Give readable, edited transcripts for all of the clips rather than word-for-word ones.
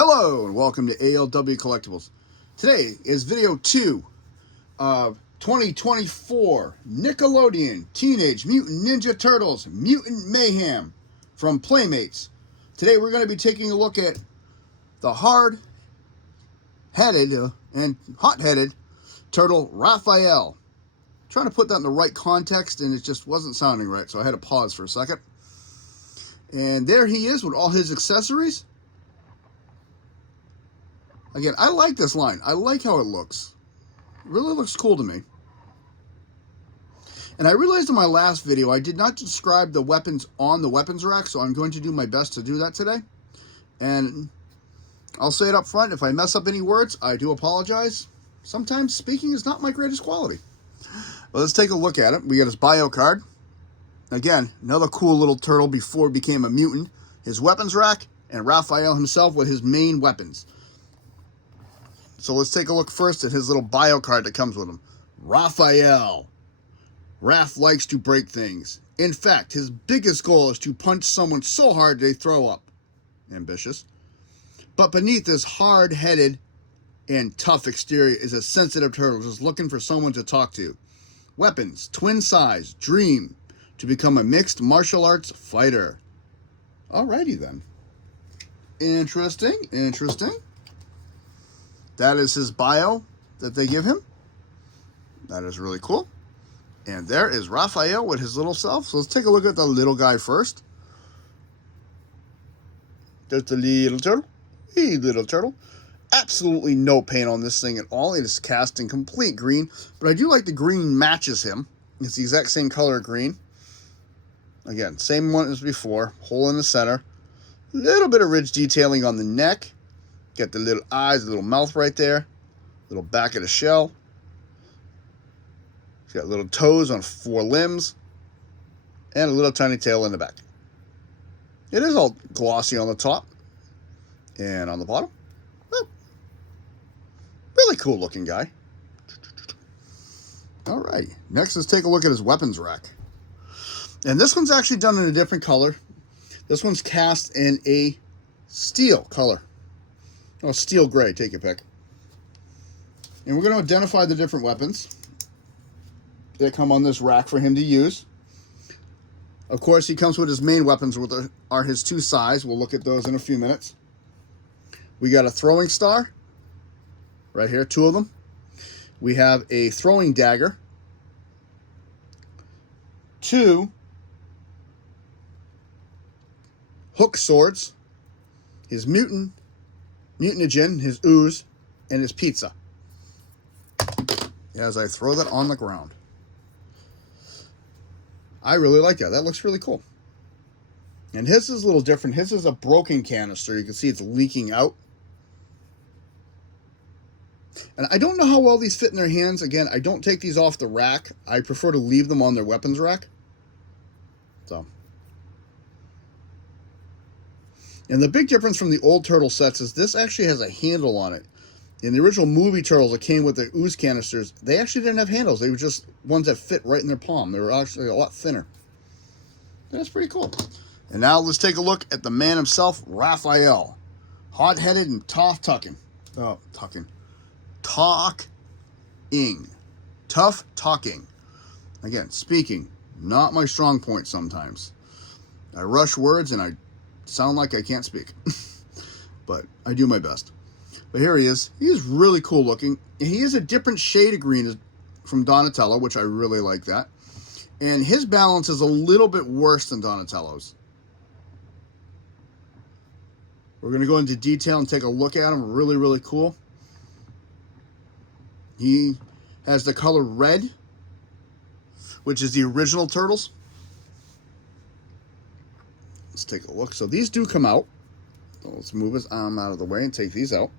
Hello and welcome to ALW Collectibles. Today is video 2 of 2024 Nickelodeon Teenage Mutant Ninja Turtles Mutant Mayhem from Playmates. Today we're going to be taking a look at the hard-headed and hot-headed turtle Raphael. Trying to put that in the right context and it just wasn't sounding right, so I had to pause for a second. And there he is with all his accessories. Again, I like this line. I like how it looks. It really looks cool to me. And I realized in my last video, I did not describe the weapons on the weapons rack, so I'm going to do my best to do that today. And I'll say it up front, if I mess up any words, I do apologize. Sometimes speaking is not my greatest quality. But let's take a look at it. We got his bio card. Again, another cool little turtle before he became a mutant. His weapons rack, and Raphael himself with his main weapons. So let's take a look first at his little bio card that comes with him. Raphael. Raph likes to break things. In fact, his biggest goal is to punch someone so hard they throw up. Ambitious. But beneath this hard-headed and tough exterior is a sensitive turtle just looking for someone to talk to. Weapons, twin size, dream to become a mixed martial arts fighter. Alrighty then. Interesting. That is his bio that they give him. That is really cool. And there is Raphael with his little self. So let's take a look at the little guy first. There's the little turtle. Hey, little turtle. Absolutely no paint on this thing at all. It is cast in complete green. But I do like the green matches him. It's the exact same color green. Again, same one as before. Hole in the center. Little bit of ridge detailing on the neck. Get the little eyes, the little mouth right there. Little back of the shell. He's got little toes on 4 limbs. And a little tiny tail in the back. It is all glossy on the top. And on the bottom. Oh, really cool looking guy. Alright, next let's take a look at his weapons rack. And this one's actually done in a different color. This one's cast in a steel color. Oh, steel gray, take your pick. And we're going to identify the different weapons that come on this rack for him to use. Of course, he comes with his main weapons, which are his 2 sides. We'll look at those in a few minutes. We got a throwing star, right here, 2 of them. We have a throwing dagger, 2 hook swords, his mutanogen, his ooze, and his pizza. As I throw that on the ground. I really like that. That looks really cool. And his is a little different. His is a broken canister. You can see it's leaking out. And I don't know how well these fit in their hands. Again, I don't take these off the rack. I prefer to leave them on their weapons rack. So. And the big difference from the old turtle sets is this actually has a handle on it. In the original movie turtles that came with the ooze canisters, they actually didn't have handles. They were just ones that fit right in their palm. They were actually a lot thinner. That's pretty cool. And now let's take a look at the man himself, Raphael. Hot-headed and tough talking. Tough talking. Again, speaking, not my strong point sometimes. I rush words and I sound like I can't speak. But I do my best. But here he is. He is really cool looking. He is a different shade of green from Donatello, which I really like that. And his balance is a little bit worse than Donatello's. We're going to go into detail and take a look at him. Really, really cool. He has the color red, which is the original Turtles. Let's take a look. So these do come out. So let's move his arm out of the way and take these out.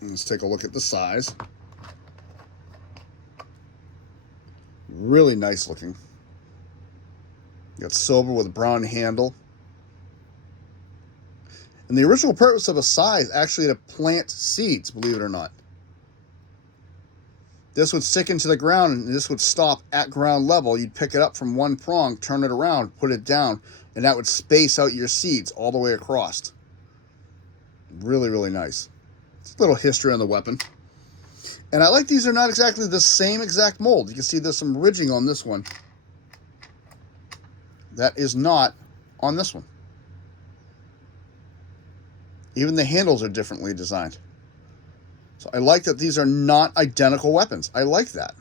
And let's take a look at the size. Really nice looking. Got silver with a brown handle. And the original purpose of a size actually to plant seeds, believe it or not. this would stick into the ground, and this would stop at ground level. You'd pick it up from one prong, turn it around, put it down, and that would space out your seeds all the way across. Really, really nice. It's a little history on the weapon. And I like these are not exactly the same exact mold. You can see there's some ridging on this one. That is not on this one. Even the handles are differently designed. So I like that these are not identical weapons. I like that.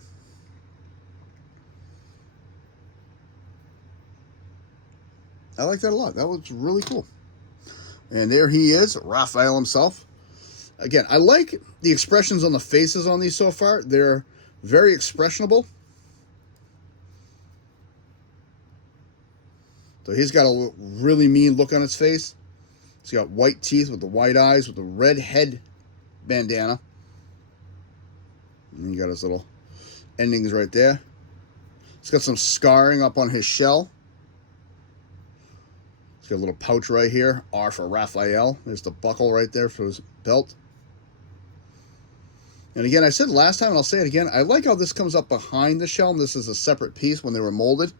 I like that a lot. That was really cool. And there he is, Raphael himself. Again, I like the expressions on the faces on these so far. They're very expressionable. So he's got a really mean look on his face. He's got white teeth with the white eyes with the red head bandana. And you got his little endings right there. He's got some scarring up on his shell. He's got a little pouch right here. R for Raphael. There's the buckle right there for his belt. And again, I said last time, and I'll say it again, I like how this comes up behind the shell, and this is a separate piece when they were molded.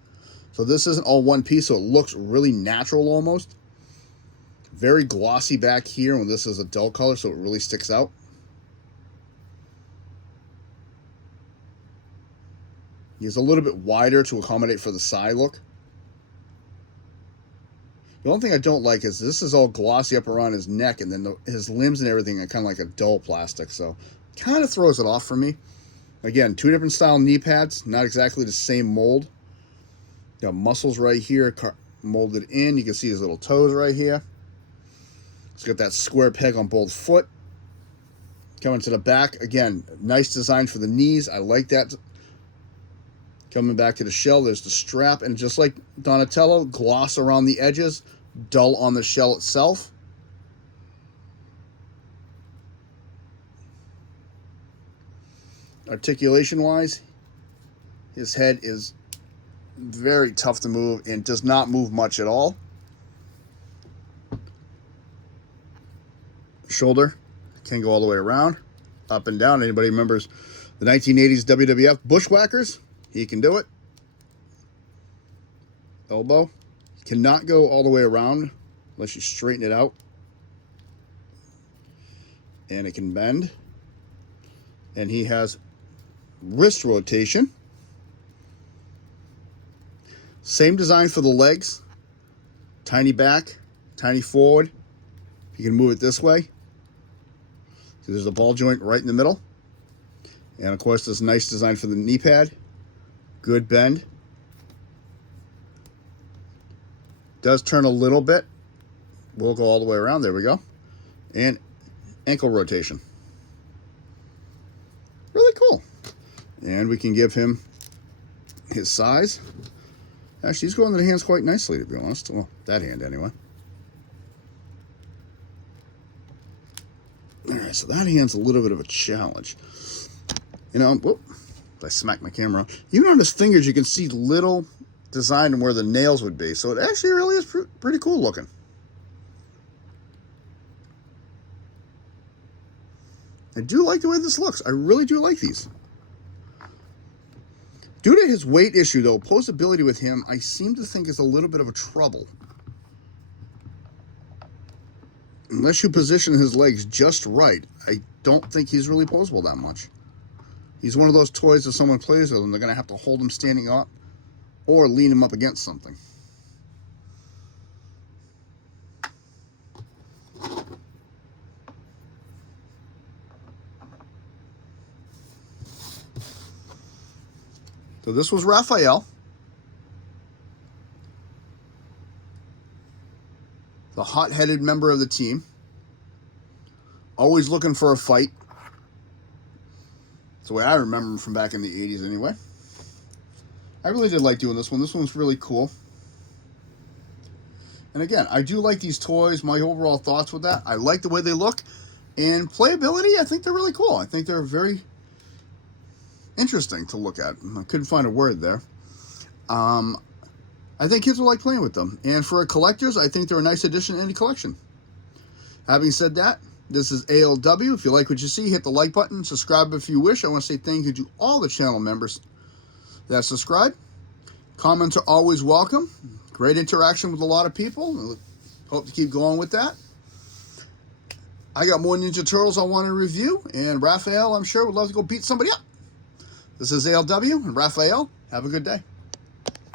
So this isn't all one piece, so it looks really natural almost. Very glossy back here when this is a dull color, so it really sticks out. He's a little bit wider to accommodate for the side look. The only thing I don't like is this is all glossy up around his neck, and then his limbs and everything are kind of like a dull plastic, so kind of throws it off for me. Again, two different style knee pads, not exactly the same mold. Got muscles right here molded in. You can see his little toes right here. He's got that square peg on both foot. Coming to the back, again, nice design for the knees. I like that. Coming back to the shell, there's the strap, and just like Donatello, gloss around the edges, dull on the shell itself. Articulation-wise, his head is very tough to move and does not move much at all. Shoulder can go all the way around, up and down. Anybody remembers the 1980s WWF Bushwhackers? He can do it. Elbow cannot go all the way around unless you straighten it out. And it can bend. And he has wrist rotation. Same design for the legs. Tiny back, tiny forward. You can move it this way. So there's a ball joint right in the middle. And of course, this nice design for the knee pad. Good bend. Does turn a little bit. We'll go all the way around. There we go. And ankle rotation. Really cool. And we can give him his size. Actually, he's going to the hands quite nicely, to be honest. Well, that hand anyway. Alright, so that hand's a little bit of a challenge. You know, whoop, I smacked my camera. Even on his fingers, you can see little design and where the nails would be. So it actually really is pretty cool looking. I do like the way this looks. I really do like these. Due to his weight issue, though, posability with him, I seem to think is a little bit of a trouble. Unless you position his legs just right, I don't think he's really posable that much. He's one of those toys that someone plays with, and they're going to have to hold him standing up or lean him up against something. So this was Raphael. The hot-headed member of the team. Always looking for a fight. That's the way I remember him from back in the 80s anyway. I really did like doing this one. This one's really cool. And again, I do like these toys. My overall thoughts with that, I like the way they look. And playability, I think they're really cool. I think they're very interesting to look at. I couldn't find a word there. I think kids will like playing with them. And for collectors, I think they're a nice addition to any collection. Having said that, This is ALW. If you like what you see, hit the like button. Subscribe if you wish. I want to say thank you to all the channel members that subscribe. Comments are always welcome. Great interaction with a lot of people. Hope to keep going with that. I got more Ninja Turtles I want to review, and Raphael, I'm sure, would love to go beat somebody up. This is ALW and Raphael. Have a good day.